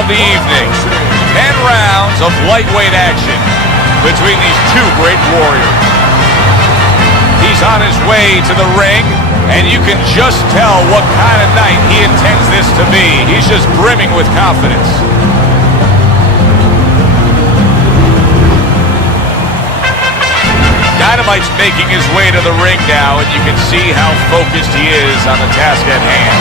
of the evening. 10 rounds of lightweight action between these two great warriors. He's on his way to the ring, and you can just tell what kind of night he intends this to be. He's just brimming with confidence. Dynamite's making his way to the ring now, and you can see how focused he is on the task at hand.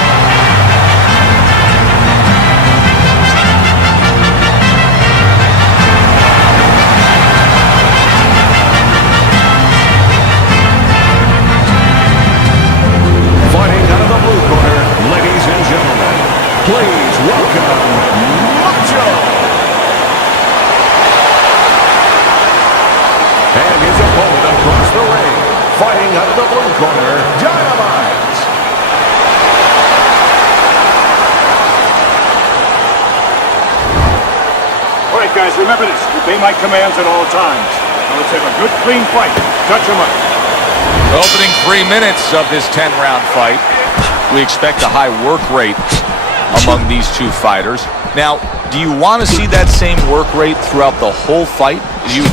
Please welcome Camacho. And his opponent across the ring, fighting out of the blue corner, Dynamite. All right, guys, remember this. Obey my commands at all times. Now let's have a good, clean fight. Touch him up. Opening 3 minutes of this 10-round fight, we expect a high work rate among these two fighters. Now, do you want to see that same work rate throughout the whole fight?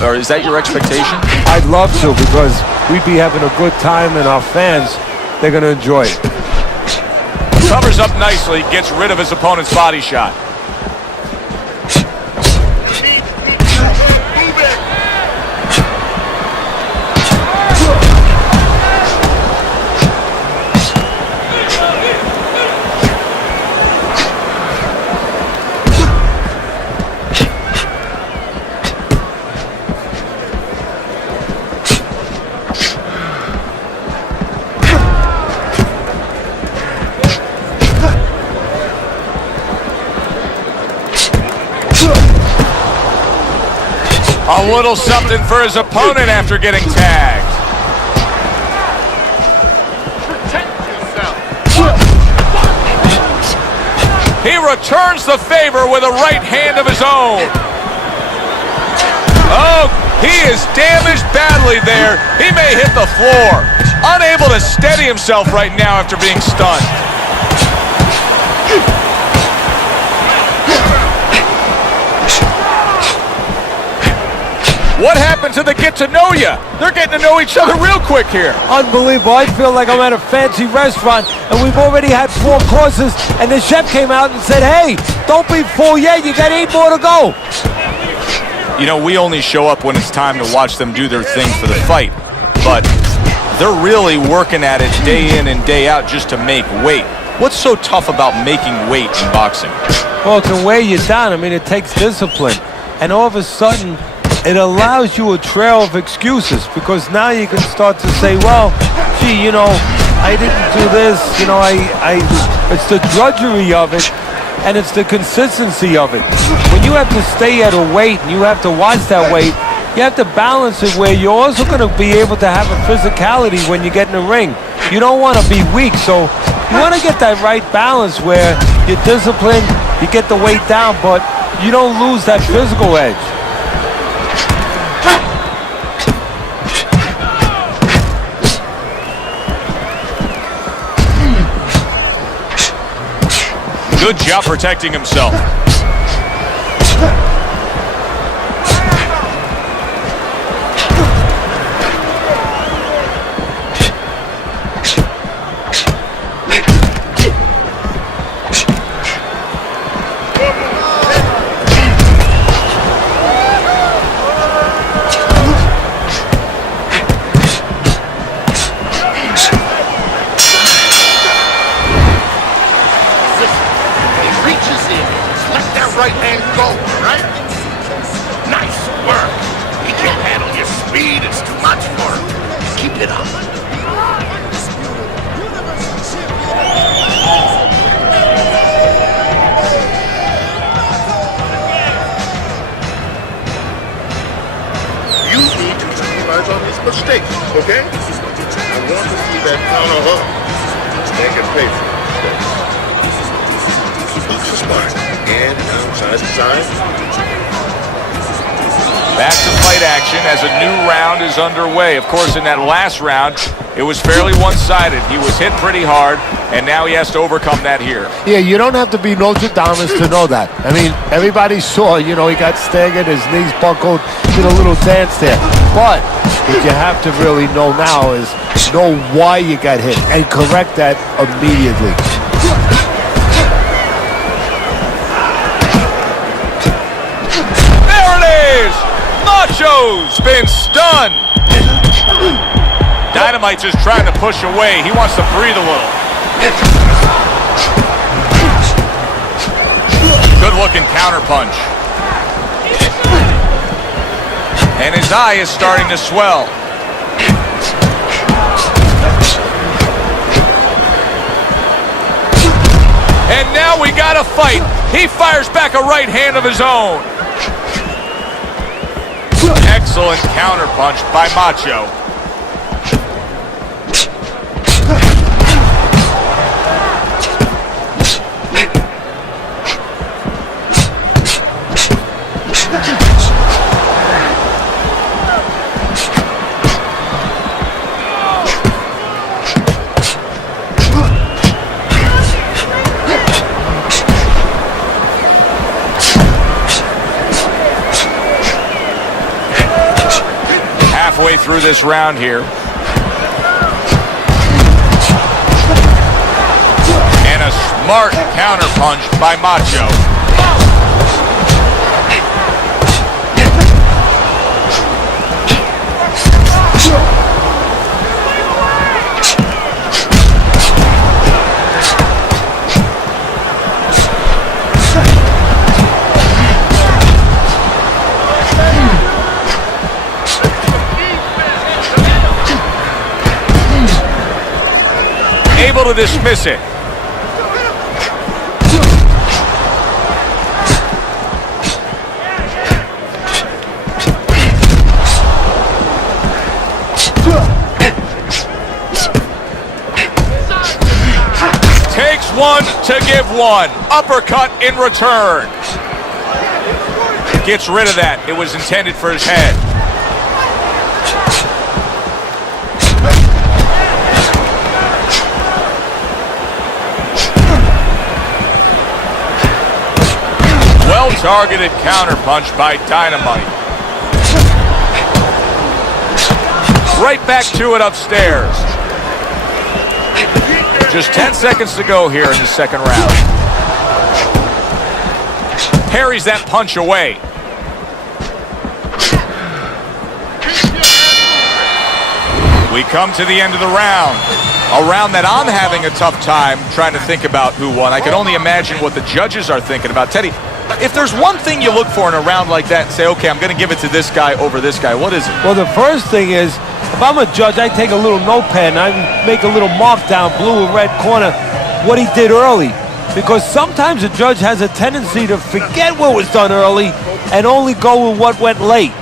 Or is that your expectation? I'd love to, because we'd be having a good time, and our fans, they're going to enjoy it. Covers up nicely, gets rid of his opponent's body shot. A little something for his opponent after getting tagged. Protect yourself. He returns the favor with a right hand of his own. Oh, he is damaged badly there. He may hit the floor. Unable to steady himself right now after being stunned. What happened to the get-to-know-ya? They're getting to know each other real quick here. Unbelievable. I feel like I'm at a fancy restaurant, and we've already had 4 courses, and the chef came out and said, hey, don't be full yet. You got 8 more to go. You know, we only show up when it's time to watch them do their thing for the fight, but they're really working at it day in and day out just to make weight. What's so tough about making weight in boxing? Well, it can weigh you down. I mean, it takes discipline, and all of a sudden, it allows you a trail of excuses, because now you can start to say, well, gee, you know, I didn't do this, you know, it's the drudgery of it, and it's the consistency of it. When you have to stay at a weight and you have to watch that weight, you have to balance it where you're also going to be able to have a physicality when you get in the ring. You don't want to be weak, so you want to get that right balance where you're disciplined, you get the weight down, but you don't lose that physical edge. Good job protecting himself. Right hand go, right? Nice work. He can't handle your speed. It's too much for him. Keep it up. You need to capitalize on his mistakes, okay? I want to see that counter hook. They can pay for it. He's smart. And side to side. Back to fight action as a new round is underway. Of course, in that last round, It was fairly one-sided. He was hit pretty hard, and now he has to overcome that here. Yeah, you don't have to be Nostradamus to know that. I mean, everybody saw, he got staggered, his knees buckled, did a little dance there. But what you have to really know now is know why you got hit and correct that immediately. There it is! Macho's been stunned. Dynamite's just trying to push away. He wants to breathe a little. Good-looking counterpunch. And his eye is starting to swell. And now we got a fight. He fires back a right hand of his own. Excellent counterpunch by Macho. Halfway through this round here. And a smart counterpunch by Macho. Able to dismiss it. Takes one to give one. Uppercut in return. Gets rid of that. It was intended for his head. Well-targeted counterpunch by Dynamite. Right back to it upstairs. Just 10 seconds to go here in the second round. Parries that punch away. We come to the end of the round. A round that I'm having a tough time trying to think about who won. I can only imagine what the judges are thinking about. Teddy, if there's one thing you look for in a round like that and say, okay, I'm going to give it to this guy over this guy, what is it? Well, the first thing is, if I'm a judge, I take a little notepad and I make a little mark down, blue or red corner, what he did early. Because sometimes a judge has a tendency to forget what was done early and only go with what went late.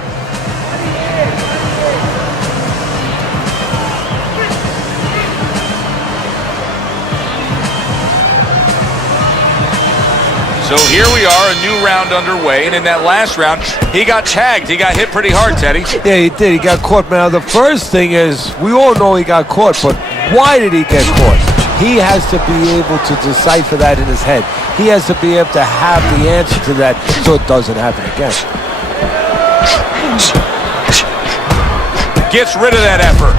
So here we are, a new round underway, and in that last round, he got tagged. He got hit pretty hard, Teddy. Yeah, he did. He got caught. Now, the first thing is, we all know he got caught, but why did he get caught? He has to be able to decipher that in his head. He has to be able to have the answer to that so it doesn't happen again. Gets rid of that effort.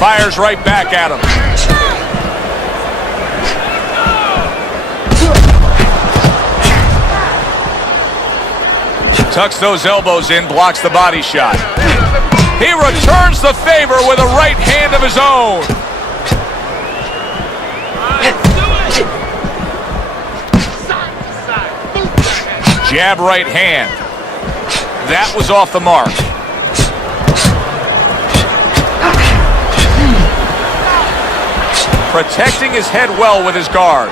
Fires right back at him. Tucks those elbows in, blocks the body shot. He returns the favor with a right hand of his own. Jab right hand. That was off the mark. Protecting his head well with his guard.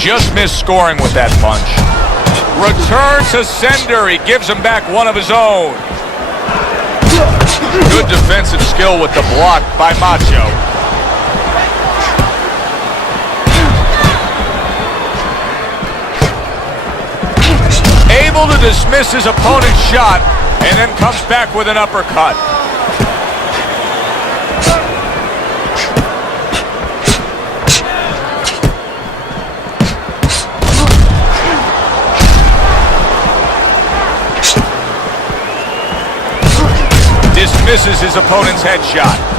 Just missed scoring with that punch. Return to sender. He gives him back one of his own. Good defensive skill with the block by Macho. able to dismiss his opponent's shot and then comes back with an uppercut. Dismisses his opponent's headshot.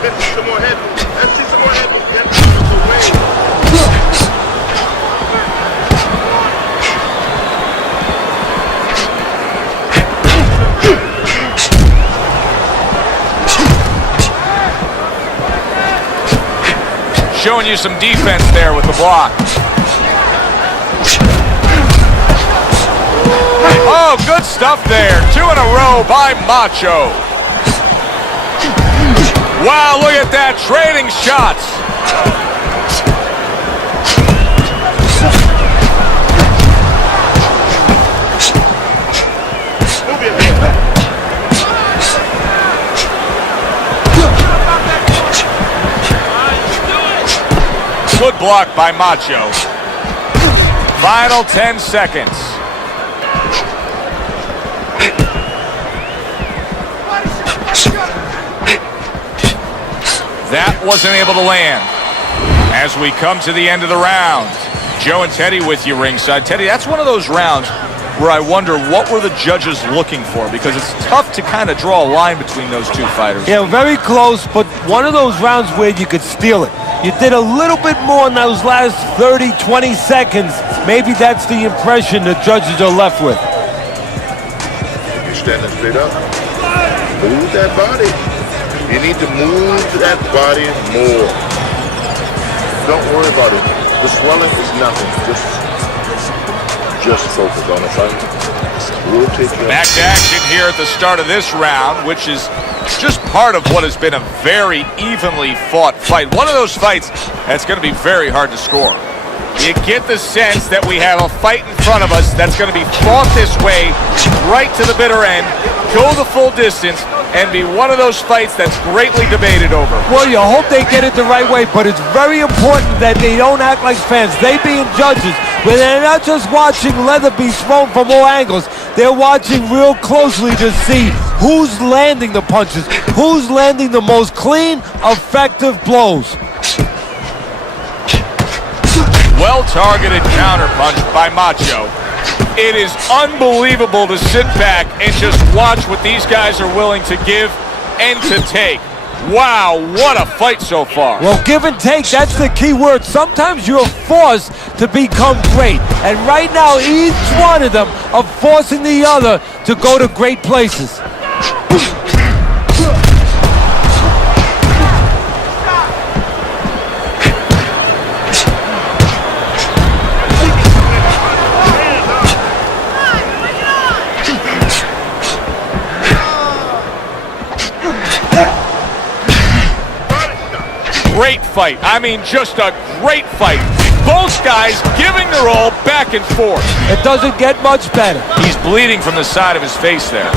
Let's see some more head movement. Let's see some more head movement. Get out of the way. Showing you some defense there with the block. Oh, good stuff there. 2 in a row by Macho. Wow, look at that. Trading shots. Move your head. Good block by Macho. Final 10 seconds. That wasn't able to land. As we come to the end of the round, Joe and Teddy with you ringside. Teddy, that's one of those rounds where I wonder what were the judges looking for, because it's tough to kind of draw a line between those two fighters. Yeah, very close, but one of those rounds where you could steal it. You did a little bit more in those last 30, 20 seconds. Maybe that's the impression the judges are left with. You're standing straight up. Move that body. You need to move that body more. Don't worry about it. The swelling is nothing. Just focus on the fight. We'll take you Back to action here at the start of this round, which is just part of what has been a very evenly fought fight. One of those fights that's going to be very hard to score. You get the sense that we have a fight in front of us that's going to be fought this way, right to the bitter end, go the full distance, and be one of those fights that's greatly debated over. Well, you hope they get it the right way, but it's very important that they don't act like fans. They being judges, but they're not just watching leather be thrown from all angles. They're watching real closely to see who's landing the punches, who's landing the most clean, effective blows. Well-targeted counterpunch by Macho. It is unbelievable to sit back and just watch what these guys are willing to give and to take. Wow, what a fight so far. Well, give and take, that's the key word. Sometimes you're forced to become great. And right now, each one of them are forcing the other to go to great places. Great fight. I mean, just a great fight. Both guys giving their all back and forth. It doesn't get much better. He's bleeding from the side of his face there.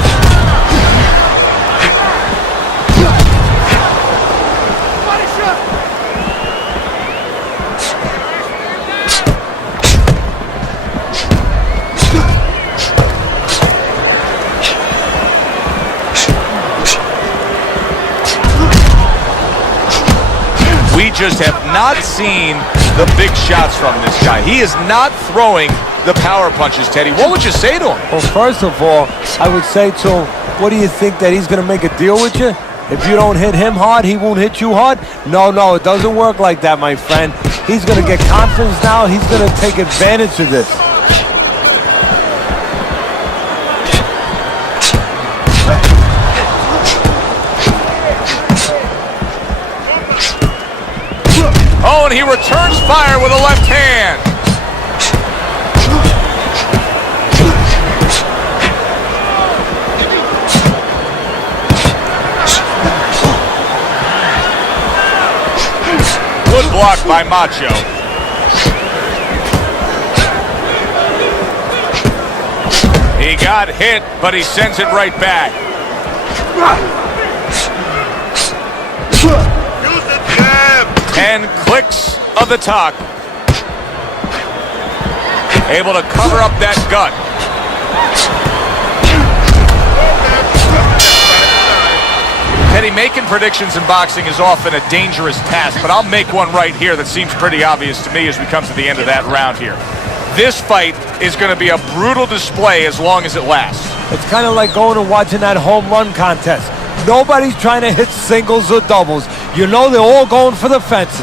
We just have not seen the big shots from this guy. He is not throwing the power punches, Teddy. What would you say to him? Well, first of all, I would say to him, what do you think, that he's going to make a deal with you? If you don't hit him hard, he won't hit you hard? No, it doesn't work like that, my friend. He's going to get confidence now. He's going to take advantage of this. Oh, and he returns fire with a left hand. Good block by Macho. He got hit, but he sends it right back. and clicks of the talk. Able to cover up that gut. Teddy, making predictions in boxing is often a dangerous task, but I'll make one right here that seems pretty obvious to me as we come to the end of that round here. This fight is going to be a brutal display as long as it lasts. It's kind of like going and watching that home run contest. Nobody's trying to hit singles or doubles. You know they're all going for the fences.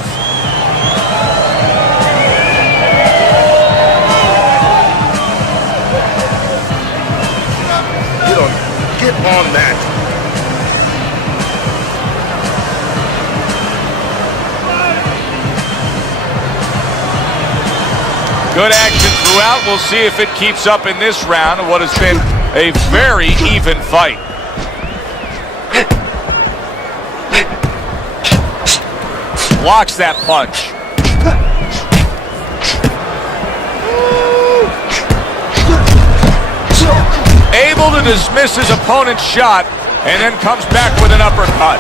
Get on that. Good action throughout. We'll see if it keeps up in this round of what has been a very even fight. Blocks that punch. Able to dismiss his opponent's shot and then comes back with an uppercut.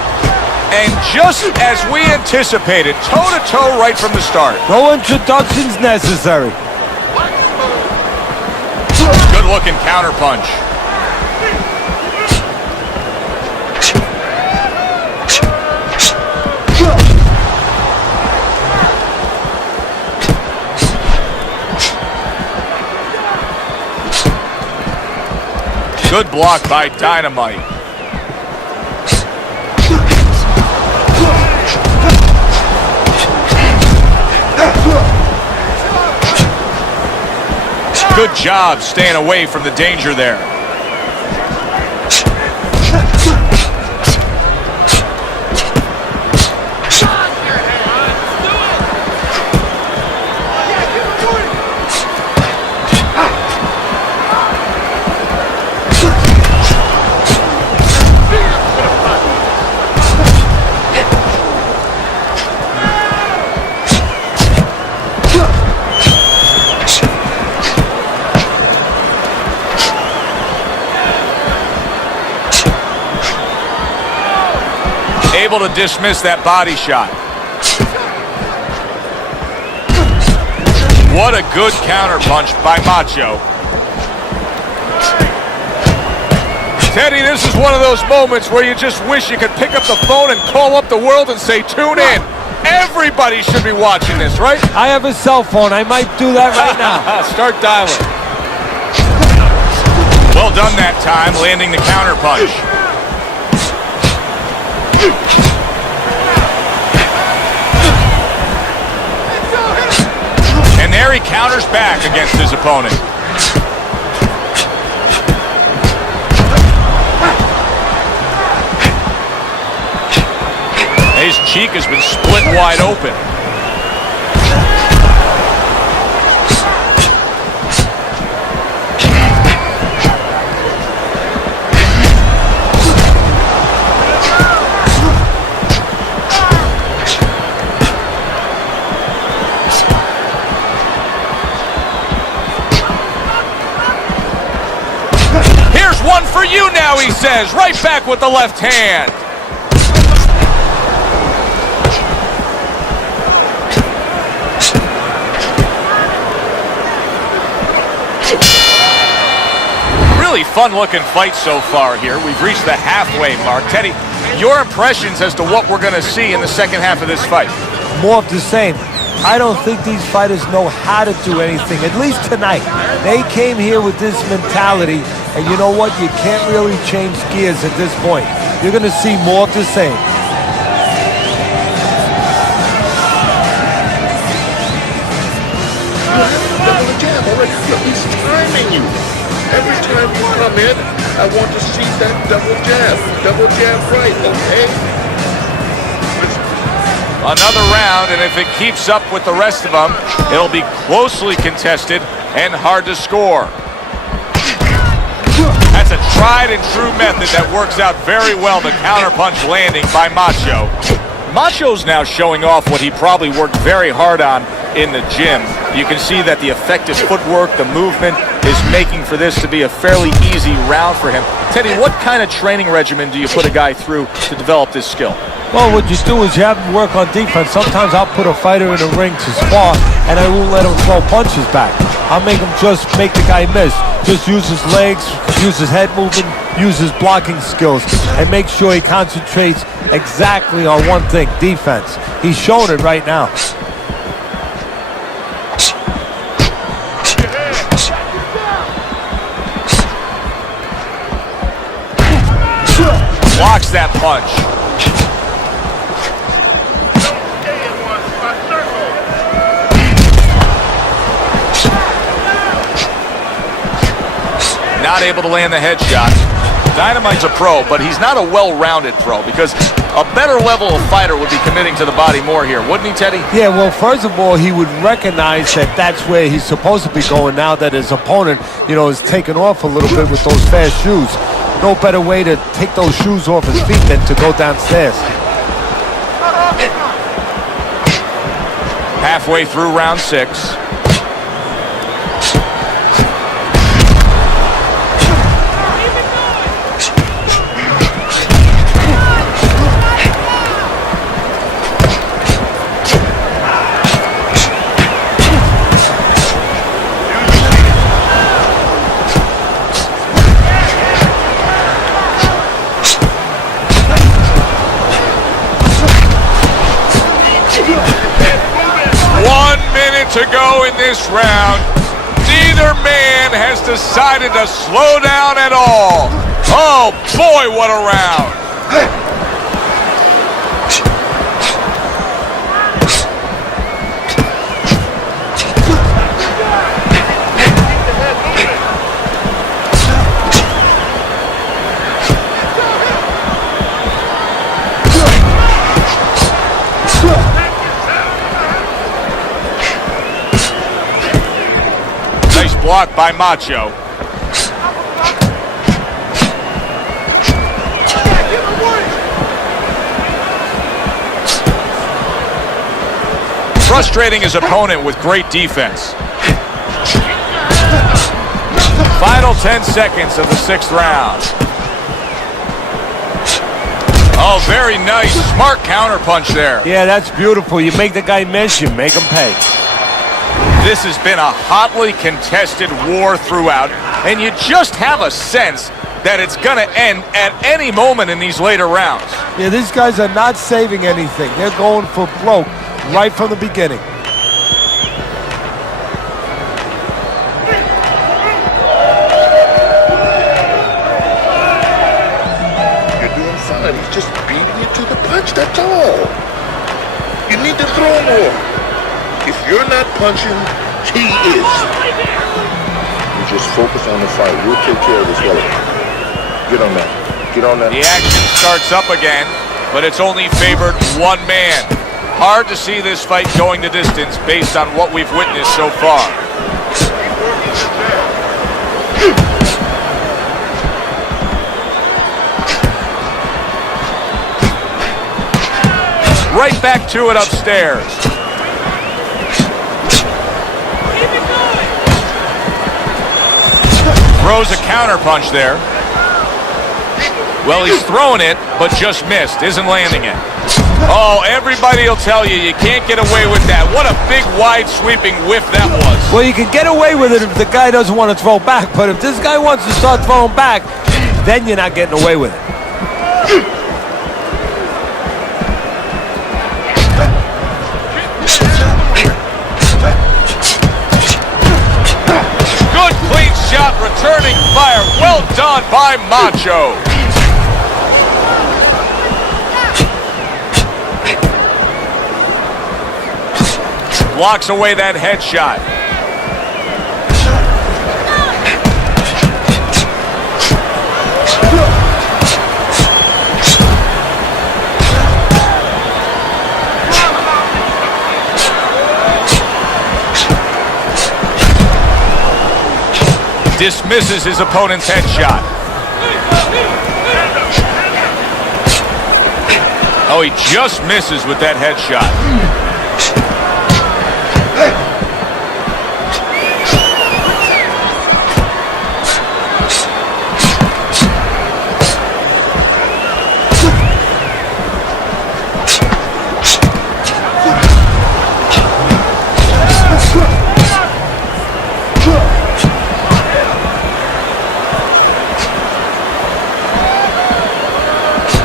And just as we anticipated, toe-to-toe right from the start. No introductions necessary. Good-looking counterpunch. Good block by Dynamite. Good job staying away from the danger there. Able to dismiss that body shot. What a good counterpunch by Macho. Teddy, this is one of those moments where you just wish you could pick up the phone and call up the world and say, tune in. Everybody should be watching this, right? I have a cell phone. I might do that right now. Start dialing. Well done that time, landing the counterpunch. And there he counters back against his opponent. His cheek has been split wide open. Here's one for you now, he says, right back with the left hand. Really fun-looking fight so far here. We've reached the halfway mark. Teddy, your impressions as to what we're going to see in the second half of this fight? More of the same. I don't think these fighters know how to do anything, at least tonight. They came here with this mentality, and you know what? You can't really change gears at this point. You're going to see more of the same. Double jab already. Look, he's timing you. Every time you come in, I want to see that double jab right, okay? Another round, and if it keeps up with the rest of them, it'll be closely contested and hard to score. That's a tried and true method that works out very well, the counterpunch landing by Macho. Macho's now showing off what he probably worked very hard on in the gym. You can see that the effective footwork, the movement, is making for this to be a fairly easy round for him. Teddy, what kind of training regimen do you put a guy through to develop this skill? Well, what you do is you have him work on defense. Sometimes I'll put a fighter in the ring to spar, and I won't let him throw punches back. I'll make him just make the guy miss. Just use his legs, use his head movement, use his blocking skills, and make sure he concentrates exactly on one thing, defense. He's showing it right now. Blocks that punch. Not able to land the headshot. Dynamite's a pro, but he's not a well-rounded pro because a better level of fighter would be committing to the body more here, wouldn't he, Teddy? Yeah, well, first of all, he would recognize that that's where he's supposed to be going now that his opponent, is taking off a little bit with those fast shoes. No better way to take those shoes off his feet than to go downstairs. Halfway through round 6. To go in this round. Neither man has decided to slow down at all. Oh boy, what a round. Blocked by Macho. Frustrating his opponent with great defense. Final 10 seconds of the 6th round. Oh, very nice. Smart counterpunch there. Yeah, that's beautiful. You make the guy miss, you make him pay. This has been a hotly contested war throughout, and you just have a sense that it's going to end at any moment in these later rounds. Yeah, these guys are not saving anything. They're going for broke right from the beginning. You're doing fine. He's just beating you to the punch, that's all. You need to throw more. If you're not punching, he is. You just focus on the fight. We'll take care of this elephant. Get on that. Get on that. The action starts up again, but it's only favored one man. Hard to see this fight going the distance based on what we've witnessed so far. Right back to it upstairs. Throws a counterpunch there. Well, he's throwing it, but just missed. Isn't landing it. Oh, everybody will tell you, you can't get away with that. What a big, wide, sweeping whiff that was. Well, you can get away with it if the guy doesn't want to throw back, but if this guy wants to start throwing back, then you're not getting away with it. Good, clean shot, returning fire. Well done by Macho. Blocks away that headshot. Dismisses his opponent's headshot. Oh, he just misses with that headshot.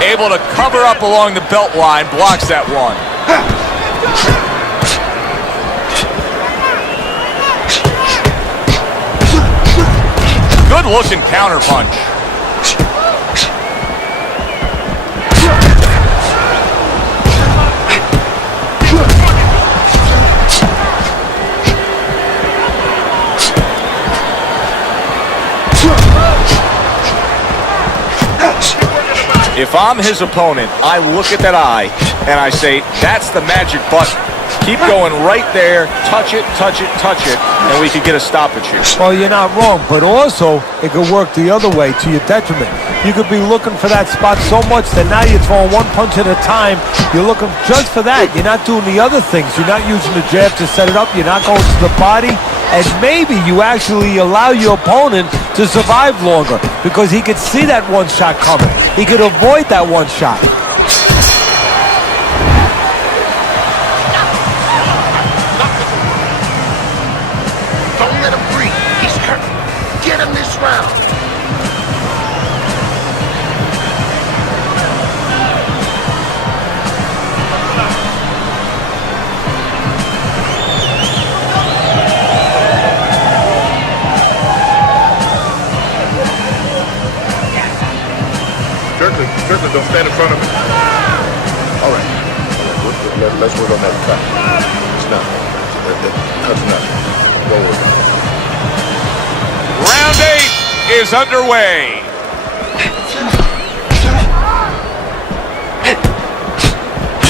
Able to cover up along the belt line, blocks that one. Good looking counter punch. If I'm his opponent, I look at that eye and I say, that's the magic button. Keep going right there, touch it, touch it, touch it, and we could get a stoppage here. Well, you're not wrong, but also it could work the other way to your detriment. You could be looking for that spot so much that now you're throwing one punch at a time. You're looking just for that. You're not doing the other things. You're not using the jab to set it up. You're not going to the body. And maybe you actually allow your opponent to survive longer because he could see that one shot coming. He could avoid that one shot. Don't let him breathe. He's hurt. Get him this round. Strickland, don't stand in front of me. All right. Let's work on that cut. It's nothing. That's nothing. Don't worry about it. Round 8 is underway.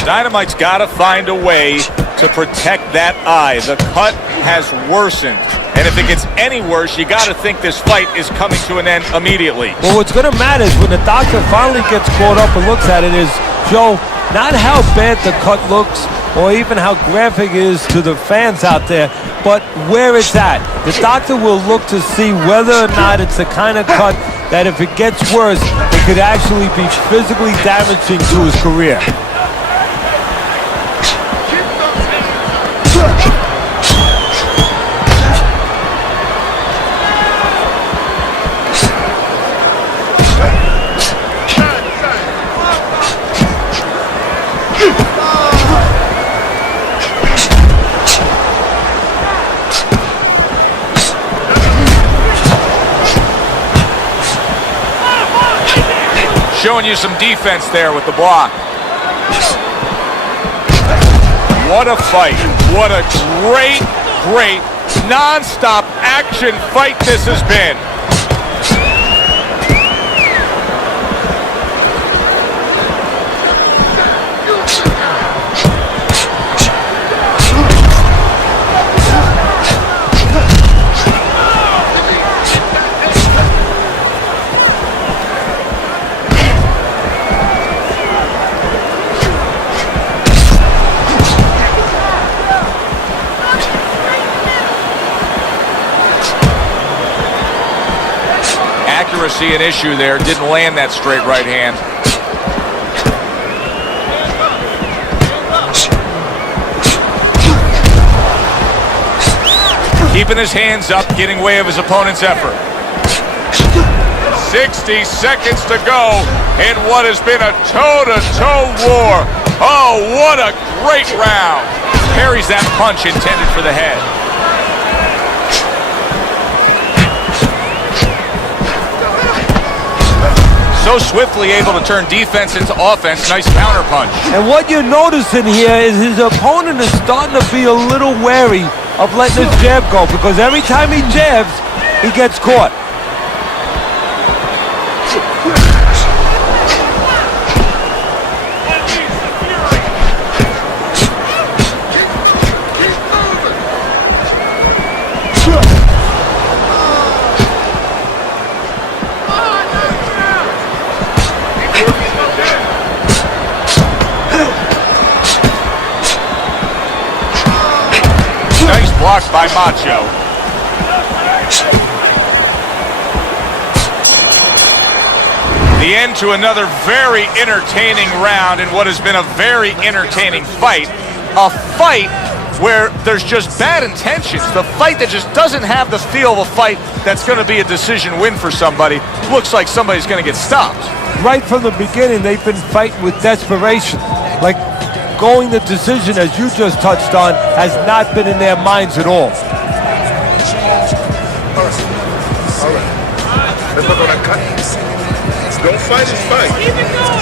Dynamite's got to find a way to protect that eye. The cut has worsened. And if it gets any worse, you got to think this fight is coming to an end immediately. Well, what's going to matter is when the doctor finally gets caught up and looks at it is, Joe, not how bad the cut looks or even how graphic it is to the fans out there, but where it's at. The doctor will look to see whether or not it's the kind of cut that if it gets worse, it could actually be physically damaging to his career. Showing you some defense there with the block. What a fight. What a great, non-stop action fight this has been. Accuracy an issue there, didn't land that straight right hand. Keeping his hands up, getting way of his opponent's effort. 60 seconds to go in what has been a toe-to-toe war. Oh, what a great round. Parries that punch intended for the head. So swiftly able to turn defense into offense. Nice counter punch. And what you're noticing here is his opponent is starting to be a little wary of letting his jab go because every time he jabs, he gets caught. blocked by Macho. The end to another very entertaining round in what has been a very entertaining fight. A fight where there's just bad intentions. The fight that just doesn't have the feel of a fight that's going to be a decision win for somebody. Looks like somebody's going to get stopped. Right from the beginning, they've been fighting with desperation. Like going the decision, as you just touched on, has not been in their minds at all. All right. Let's look on that cut. Don't fight his fight.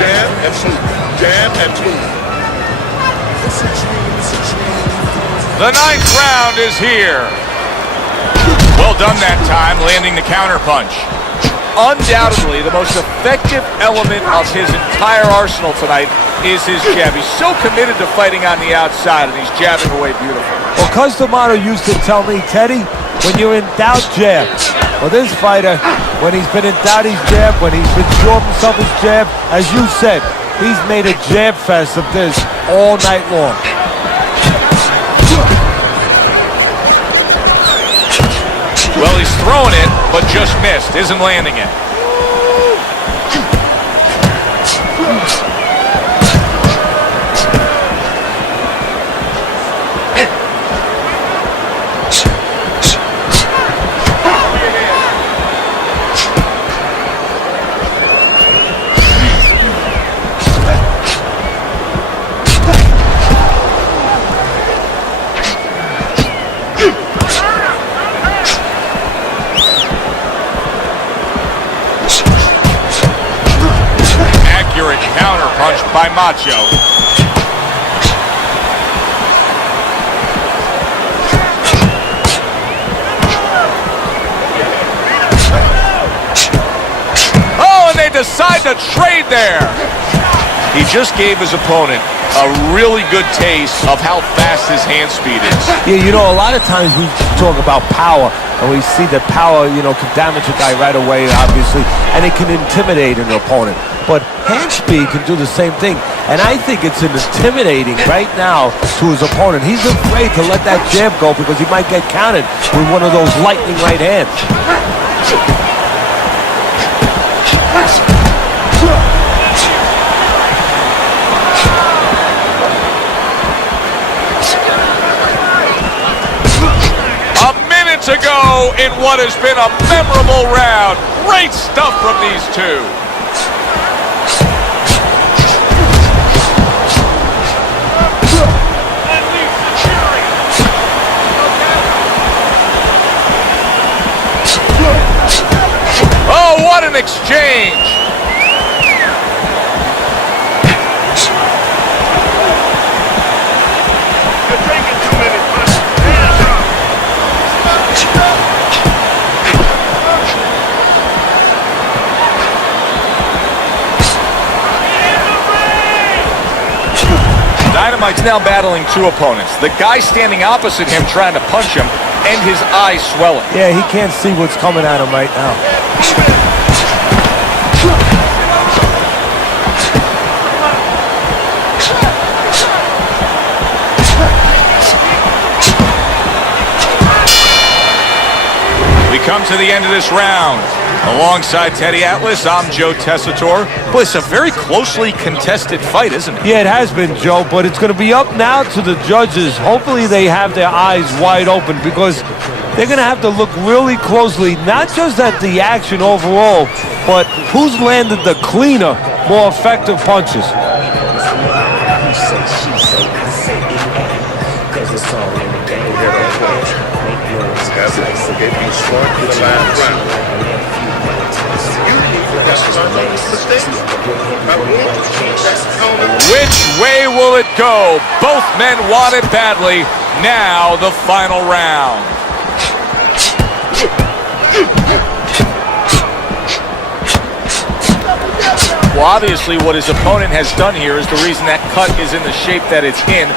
Jab and move. Jab and move. The 9th round is here. Well done that time, landing the counterpunch. Undoubtedly, the most effective element of his entire arsenal tonight is his jab. He's so committed to fighting on the outside, and he's jabbing away beautiful. Well, Camacho used to tell me, Teddy, when you're in doubt, jab. Well, this fighter, when he's been in doubt, he's jab. When he's been sure of himself, his jab. As you said, he's made a jab fest of this all night long. Well, he's throwing it, but just missed. Isn't landing it. Counter-punch by Macho. Oh, and they decide to trade there. He just gave his opponent a really good taste of how fast his hand speed is. Yeah, you know, a lot of times we talk about power, and we see that power, you know, can damage a guy right away, obviously, and it can intimidate an opponent. But hand speed can do the same thing, and I think it's intimidating right now to his opponent. He's afraid to let that jab go because he might get countered with one of those lightning right hands. To go in what has been a memorable round. Great stuff from these two. Oh, what an exchange. You're taking 2 minutes, but Dynamite's now battling two opponents. The guy standing opposite him trying to punch him, and his eyes swelling. Yeah, he can't see what's coming at him right now. We come to the end of this round. Alongside Teddy Atlas, I'm Joe Tessitore. Boy, it's a very closely contested fight, isn't it? Yeah, it has been, Joe, but it's going to be up now to the judges. Hopefully they have their eyes wide open because they're going to have to look really closely, not just at the action overall, but who's landed the cleaner, more effective punches. Which way will it go? Both men want it badly. Now the final round. Well, obviously what his opponent has done here is the reason that cut is in the shape that it's in.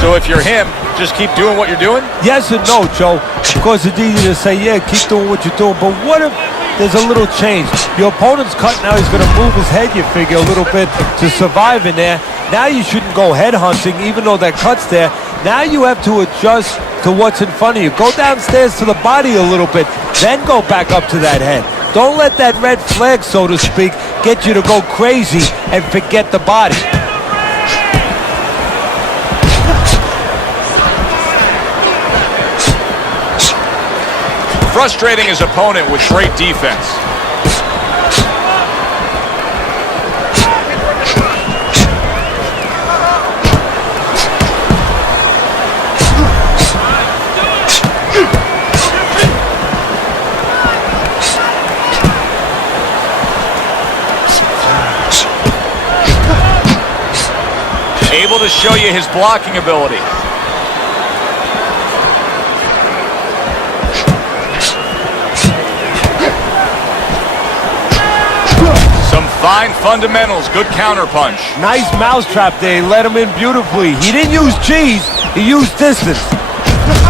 So if you're him, just keep doing what you're doing? Yes and no, Joe. Of course, it's easy to say, yeah, keep doing what you're doing. But what if there's a little change? Your opponent's cut now. He's going to move his head, you figure, a little bit to survive in there. Now you shouldn't go head hunting, even though that cut's there. Now you have to adjust to what's in front of you. Go downstairs to the body a little bit, then go back up to that head. Don't let that red flag, so to speak, get you to go crazy and forget the body. Frustrating his opponent with great defense. Able to show you his blocking ability. Some fine fundamentals, good counterpunch. Nice mousetrap there. He let him in beautifully. He didn't use cheese, he used distance.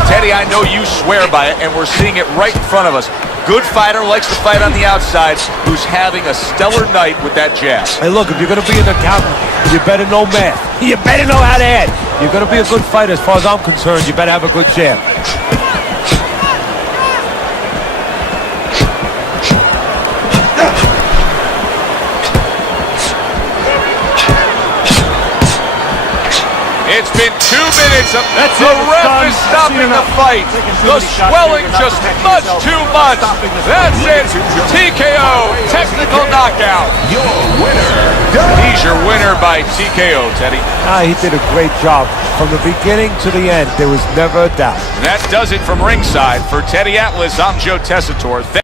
Teddy, I know you swear by it, and we're seeing it right in front of us. Good fighter, likes to fight on the outside, who's having a stellar night with that jab. Hey, look, if you're going to be an accountant, you better know math. You better know how to add. You're going to be a good fighter, as far as I'm concerned. You better have a good jab. It's been 2 minutes of the ref is stopping the fight. The swelling just much too much. That's it. TKO, technical knockout. Your winner, He's your winner by TKO, Teddy. He did a great job. From the beginning to the end, there was never a doubt. And that does it from ringside. For Teddy Atlas, I'm Joe Tessitore.